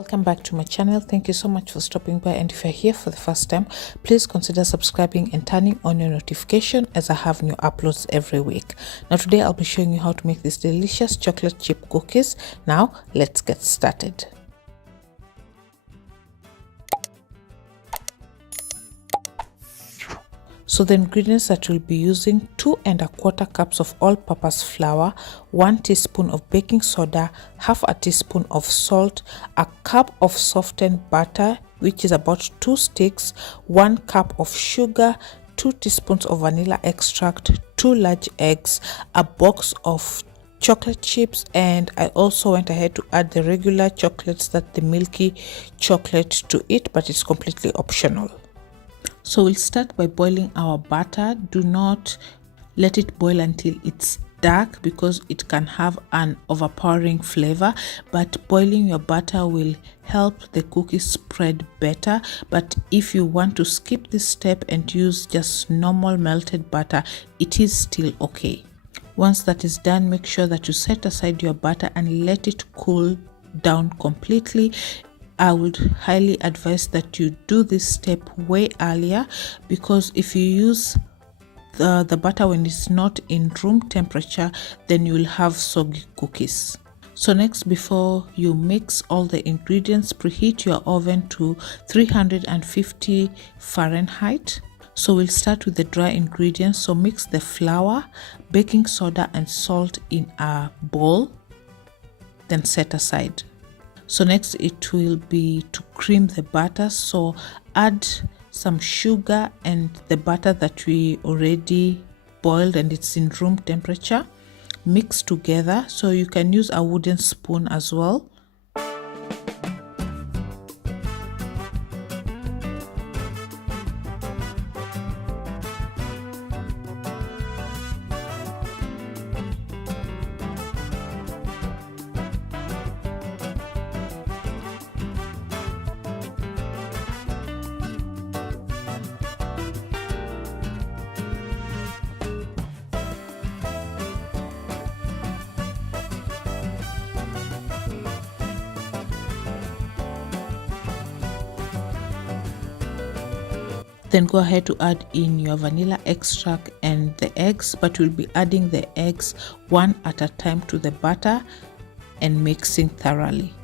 Welcome back to my channel. Thank you so much for stopping by, and if you're here for the first time, please consider subscribing and turning on your notification as I have new uploads every week. Now today I'll be showing you how to make these delicious chocolate chip cookies. Now let's get started. So the ingredients that we'll be using: 2 1/4 cups of all-purpose flour, 1 teaspoon of baking soda, half a teaspoon of salt, a cup of softened butter, which is about 2 sticks, 1 cup of sugar, 2 teaspoons of vanilla extract, 2 large eggs, a box of chocolate chips, and I also went ahead to add the regular chocolates, that the milky chocolate, to it, but it's completely optional. So we'll start by boiling our butter. Do not let it boil until it's dark because it can have an overpowering flavor, but boiling your butter will help the cookies spread better. But if you want to skip this step and use just normal melted butter, it is still okay. Once that is done, make sure that you set aside your butter and let it cool down completely. I would highly advise that you do this step way earlier, because if you use the butter when it's not in room temperature, then you will have soggy cookies. So next, before you mix all the ingredients, preheat your oven to 350 Fahrenheit. So we'll start with the dry ingredients. So mix the flour, baking soda and salt in a bowl, then set aside. So next it will be to cream the butter. So add some sugar and the butter that we already boiled and it's in room temperature. Mix together. So you can use a wooden spoon as well. Then go ahead to add in your vanilla extract and the eggs, but we'll be adding the eggs one at a time to the butter and mixing thoroughly.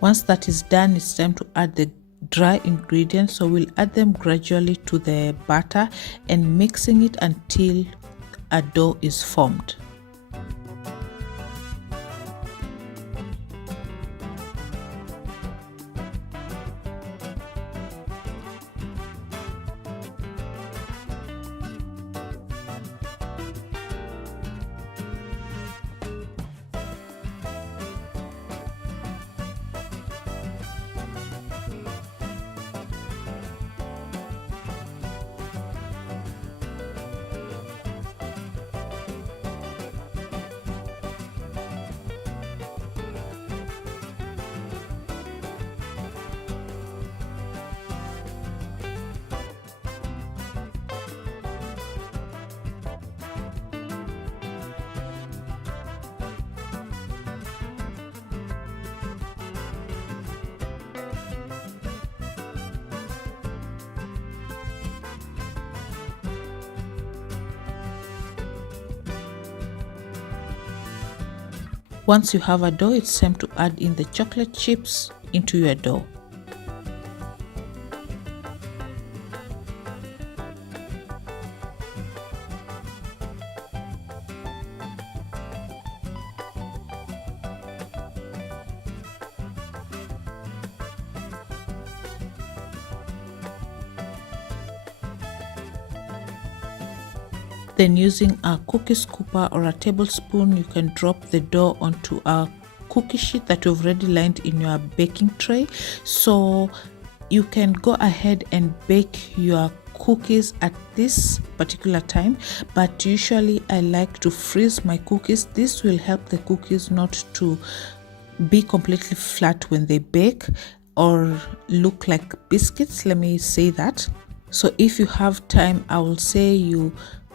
Once that is done, it's time to add the dry ingredients. So we'll add them gradually to the batter and mixing it until a dough is formed. Once you have a dough, it's time to add in the chocolate chips into your dough. Then using a cookie scooper or a tablespoon, you can drop the dough onto a cookie sheet that you've already lined in your baking tray. So you can go ahead and bake your cookies at this particular time, but usually I like to freeze my cookies. This will help the cookies not to be completely flat when they bake or look like biscuits, let me say that. So if you have time, I will say you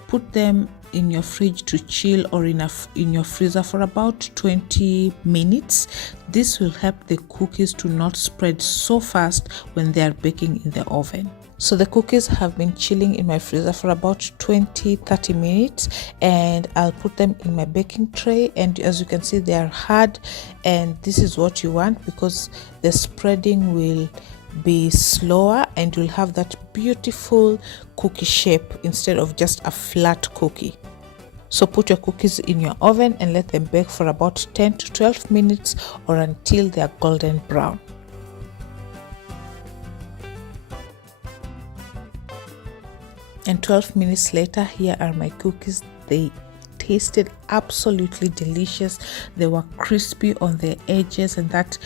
put them in your fridge to chill or in your freezer for about 20 minutes. This will help the cookies to not spread so fast when they are baking in the oven. So the cookies have been chilling in my freezer for about 20-30 minutes, and I'll put them in my baking tray, and as you can see, they are hard, and this is what you want because the spreading will be slower and you'll have that beautiful cookie shape instead of just a flat cookie. So put your cookies in your oven and let them bake for about 10 to 12 minutes or until they are golden brown. And 12 minutes later, here are my cookies. They tasted absolutely delicious. They were crispy on the edges and that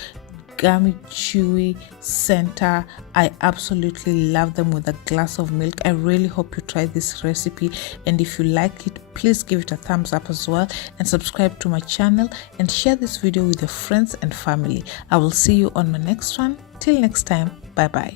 gummy chewy center. I absolutely love them with a glass of milk. I really hope you try this recipe, and if you like it, please give it a thumbs up as well, and subscribe to my channel and share this video with your friends and family. I will see you on my next one. Till next time, bye bye.